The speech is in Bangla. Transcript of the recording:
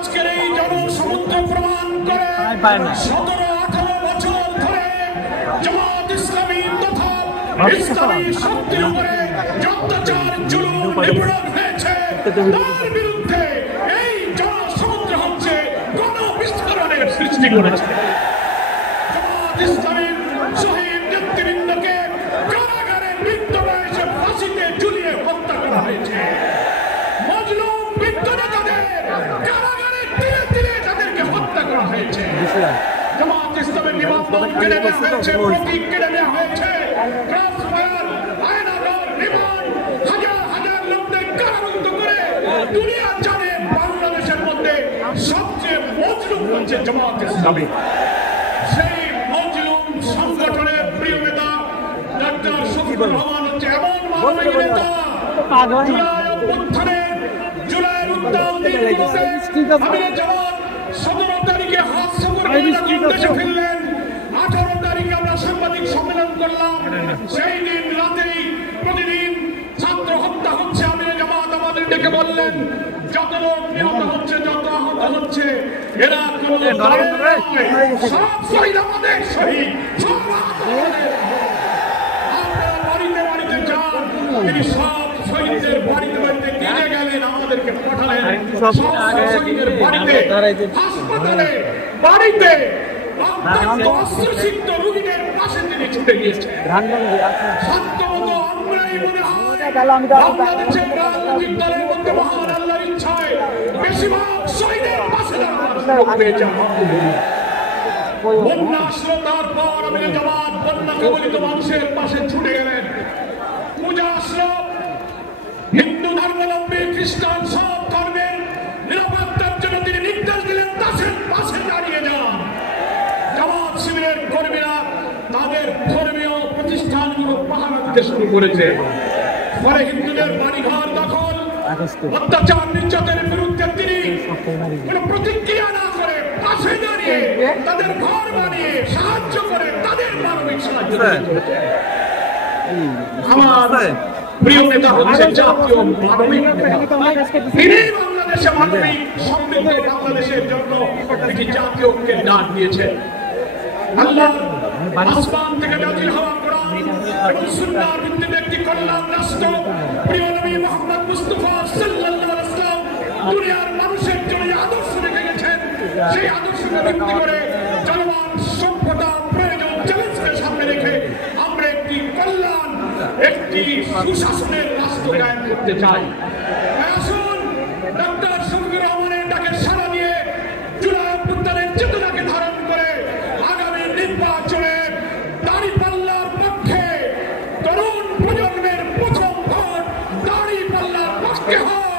আজকের এই জনসমুদ্র প্রমাণ করে 17-18 বছর ধরে জামাত ইসলামী তথা ইসলামী শক্তির উপরে অত্যাচার জুলুম নিপীড়ন হয়েছে, তার বিরুদ্ধে এই জনসমুদ্র হচ্ছে গণবিস্ফোরণের সৃষ্টি করেছে। জামাত ইসলামীর শহীদ নেতৃবৃন্দকে কারাগারে বৃদ্ধ বয়সে ফাঁসিতে ঝুলিয়ে হত্যা করা হয়েছে। মজলুম বৃদ্ধ নেতাদের কারাগারে তিলে তিলে তাদেরকে হত্যা করা হয়েছে। জামাত ইসলামের নিবন্ধন কেড়ে নেওয়া হয়েছে, প্রতীক কেড়ে নেওয়া হয়েছে, ক্রস ফায়ার, আয়নাঘর, রিমান্ড, হাজার হাজার লোকদের কারারুদ্ধ করে দুনিয়া জানে বাংলাদেশের মধ্যে সবচেয়ে মজলুম হচ্ছে জামাত ইসলামী। সেই মজলুম সংগঠনের প্রিয় নেতা ডাক্তার শফিকুর রহমান হচ্ছে এমন মানবিক নেতা, জুলাই অভ্যুত্থানের জুলাইয়ের উত্তাল দিনগুলোতে আমিরে জামাত 17 তারিখে হাত সফর করে দেশে ফিরলেন। 18 তারিখে আমরা সাংবাদিক সম্মেলন করলাম। সেই দিন রাতেই প্রতিদিন ছাত্র হত্যা হচ্ছে। আমিরে জামাত আমাদের ডেকে বললেন, যত লোক নিহত হচ্ছে, যত আহত হচ্ছে, এরা কোনো সব শহীদ আমাদের শহীদ, সব আপনারা বাড়িতে বাড়িতে যান। তিনি সব শহীদদের বাড়িতে বাড়িতে নিয়ে গেলেন, আমাদেরকে পাঠালেন সব শহীদের বাড়িতে, হাসপাতালে, বাড়িতে অস্ত্রসিক্ত রোগীদের পাশে তিনি ছুটে গিয়েছেন। সত্যমত আমরাই মনে হয় বাংলাদেশের রাজনৈতিক দলের মধ্যে মহান আল্লাহর ইচ্ছায় বেশিরভাগ শহীদের পাশে বন্যা আসলো, তারপর আমিরে জামাত বন্যা কবলিত মানুষের পাশে ছুটে গেলেন। পূজা আসলো, হিন্দু ধর্মাবলম্বী, খ্রিস্টান, সব ধর্মের নিরাপত্তার জন্য তিনি নির্দেশ দিলেন তাদের পাশে দাঁড়িয়ে যান। জামাত শিবিরের কর্মীরা তাদের ধর্মীয় প্রতিষ্ঠানগুলো পাহারা দিতে শুরু করেছে। পরে হিন্দুদের বাড়িঘর দখল, অত্যাচার নির্যাতনের বিরুদ্ধে তিনি কোনো প্রতিক্রিয়া না করে পাশে দাঁড়িয়ে তাদের ঘর বানিয়ে সাহায্য করে তাদের মানবিক সাহায্য করেছে। আমার প্রিয় নেতা হচ্ছে জাতীয় মানবিক নেতা। তিনি বাংলাদেশে মানবিক সমৃদ্ধ বাংলাদেশের জন্য একটি জাতীয় ঐক্যের ডাক দিয়েছেন। আল্লাহ আসমান থেকে নাযিল হওয়া কোরআন এবং সুন্নাহর ভিত্তিতে একটি কল্যাণ রাষ্ট্র প্রিয় নবী মুহাম্মদ মুস্তাফা সাল্লাল্লাহু আলাইহি ওয়াসাল্লাম দুনিয়ার মানুষের জন্য আদর্শ রেখে গেছেন। সেই আদর্শকে ভিত্তি করে জনগণ, সভ্যতা, প্রয়োজন, চ্যালেঞ্জকে সামনে রেখে আমরা একটি কল্যাণ, একটি সুশাসনের রাষ্ট্র কায়েম করতে চাই। আসুন ডাক্তার শফিকুর রহমানের ডাকে সাড়া দিয়ে জুলাই অভ্যুত্থানের চেতনাকে ধারণ করে আগামী নির্বাচনে দাঁড়িপাল্লার পক্ষে তরুণ প্রজন্মের প্রথম ভোট দাঁড়িপাল্লার পক্ষে হয়।